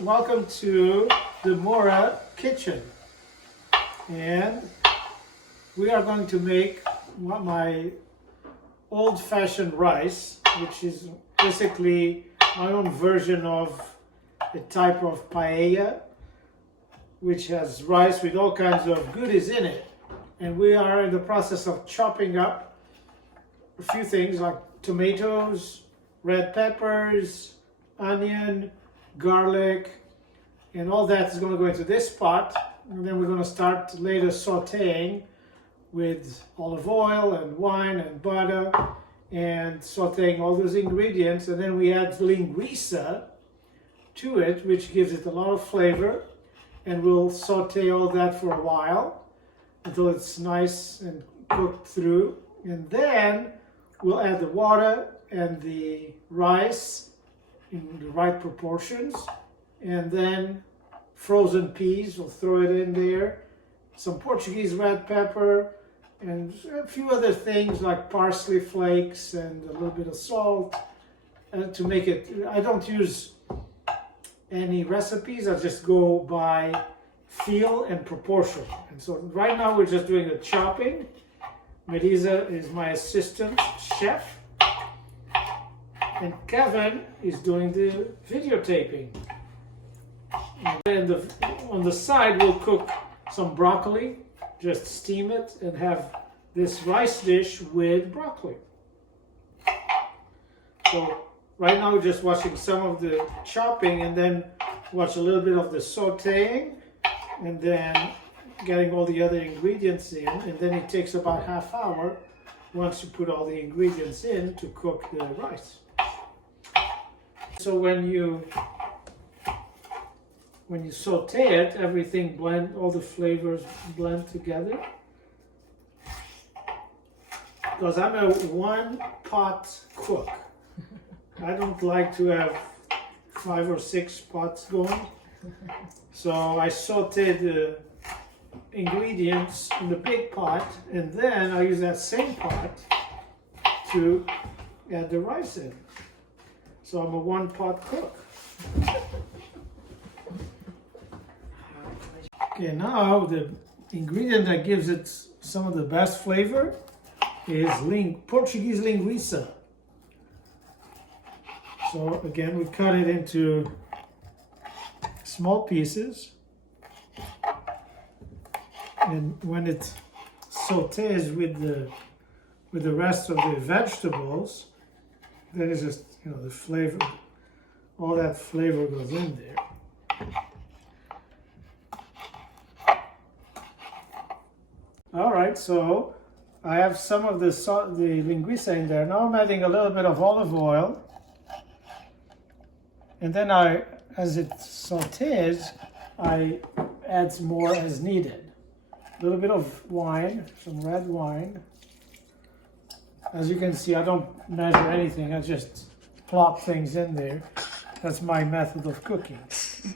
Welcome to the Mora kitchen. And we are going to make my old-fashioned rice, which is basically my own version of a type of paella, which has rice with all kinds of goodies in it. And we are in the process of chopping up a few things like tomatoes, red peppers, onion, garlic, and all that is going to go into this pot. And then we're going to start later sauteing with olive oil and wine and butter and sauteing all those ingredients. And then we add linguiça to it, which gives it a lot of flavor. And we'll saute all that for a while until it's nice and cooked through. And then we'll add the water and the rice in the right proportions, and then frozen peas, we'll throw it in there, some Portuguese red pepper, and a few other things like parsley flakes and a little bit of salt to make it. I don't use any recipes, I just go by feel and proportion. And so right now we're just doing the chopping. Marisa is my assistant chef. And Kevin is doing the videotaping. And on the side, we'll cook some broccoli, just steam it and have this rice dish with broccoli. So right now we're just watching some of the chopping and then watch a little bit of the sauteing and then getting all the other ingredients in. And then it takes about half hour once you put all the ingredients in to cook the rice. So when you saute it, everything all the flavors blend together. Because I'm a one-pot cook. I don't like to have 5 or 6 pots going. So I saute the ingredients in the big pot, and then I use that same pot to add the rice in. So I'm a one-pot cook. Okay, now the ingredient that gives it some of the best flavor is Portuguese linguiça. So again, we cut it into small pieces. And when it sautés with the rest of the vegetables, then it's just, the flavor, all that flavor goes in there. All right, so I have some of the linguiça in there. Now I'm adding a little bit of olive oil. And then as it sautés, I add more as needed. A little bit of wine, some red wine. As you can see, I don't measure anything. I just plop things in there. That's my method of cooking.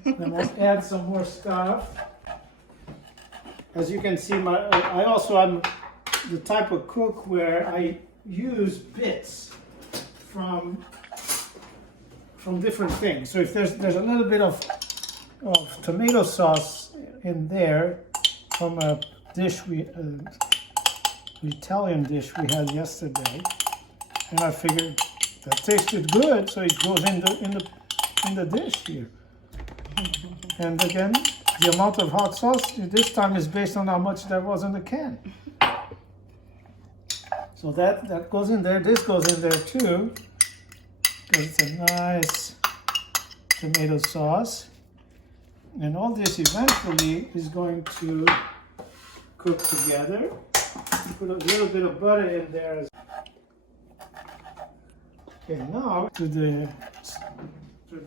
Then I'll add some more stuff. As you can see, I'm the type of cook where I use bits from different things. So if there's a little bit of tomato sauce in there from a dish an Italian dish we had yesterday, and I figured that tasted good, so it goes in the dish here. And again, the amount of hot sauce this time is based on how much there was in the can. So that goes in there. This goes in there too, because it's a nice tomato sauce. And all this eventually is going to cook together. Put a little bit of butter in there. Okay, now to the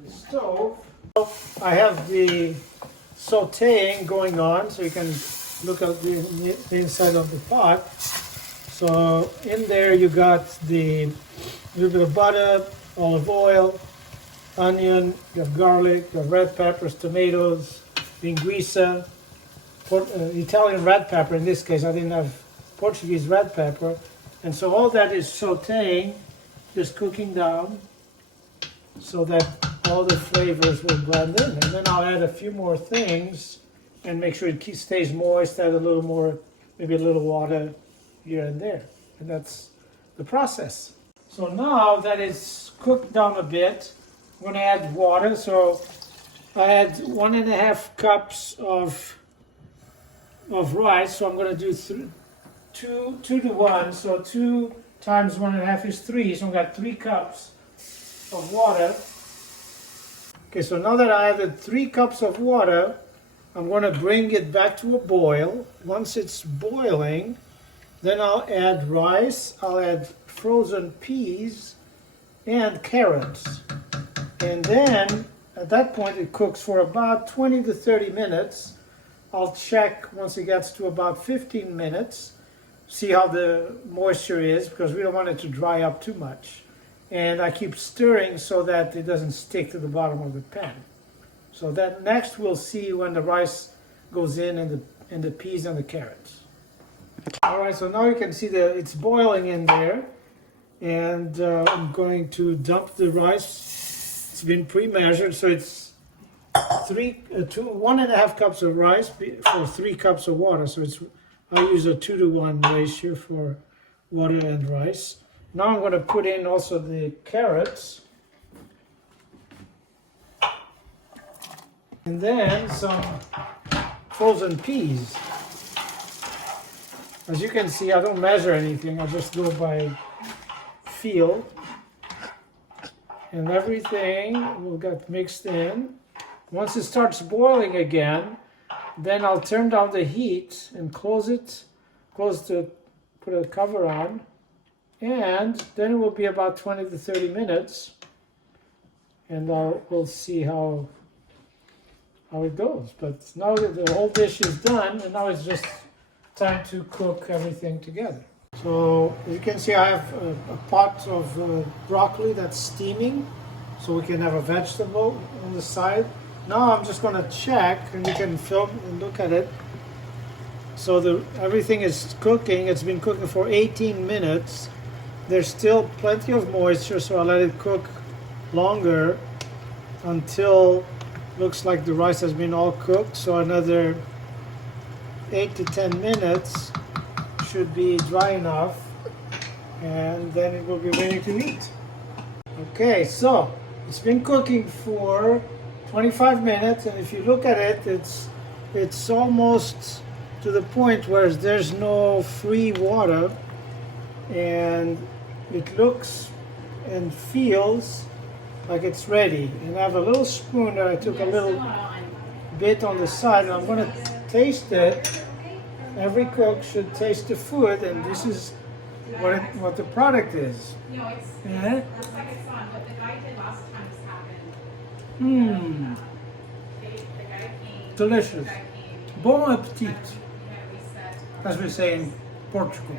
stove. I have the sauteing going on, so you can look at the inside of the pot. So in there you got the little bit of butter, olive oil, onion, you have garlic, you have red peppers, tomatoes, linguiça, Italian red pepper. In this case, I didn't have Portuguese red pepper. And so all that is sauteing, just cooking down, so that all the flavors will blend in. And then I'll add a few more things and make sure it stays moist, add a little more, maybe a little water here and there. And that's the process. So now that it's cooked down a bit, I'm going to add water. So I add 1.5 cups of rice. So I'm going to do 2 to 1. So 2 times 1.5 is 3. So I've got 3 cups of water. Okay, so now that I added 3 cups of water, I'm going to bring it back to a boil. Once it's boiling, then I'll add rice, I'll add frozen peas and carrots. And then at that point it cooks for about 20 to 30 minutes. I'll check once it gets to about 15 minutes, see how the moisture is, because we don't want it to dry up too much. And I keep stirring so that it doesn't stick to the bottom of the pan. So that next we'll see when the rice goes in and the peas and the carrots. All right, so now you can see that it's boiling in there, and I'm going to dump the rice. It's been pre-measured, so it's 1.5 cups of rice for 3 cups of water. So I use a 2 to 1 ratio for water and rice. Now I'm going to put in also the carrots. And then some frozen peas. As you can see, I don't measure anything. I just go by feel. And everything will get mixed in. Once it starts boiling again, then I'll turn down the heat and close it, put a cover on. And then it will be about 20 to 30 minutes, and we'll see how it goes. But now that the whole dish is done, and now it's just time to cook everything together. So you can see I have a pot of broccoli that's steaming, so we can have a vegetable on the side. Now I'm just going to check, and you can film and look at it. So everything is cooking. It's been cooking for 18 minutes. There's still plenty of moisture, so I'll let it cook longer until looks like the rice has been all cooked. So another 8 to 10 minutes should be dry enough, and then it will be ready to eat. Okay, so it's been cooking for 25 minutes, and if you look at it, it's almost to the point where there's no free water, and it looks and feels like it's ready. And I have a little spoon that I took a little bit on the side, and I'm going to taste it. Every cook should taste the food, and this is what the product is. No, it's Yeah? looks like it's on. What the guy did last time this happened. The guy came. Delicious. The guy came. Bon appetit, Yeah, we said. as we say in Portugal.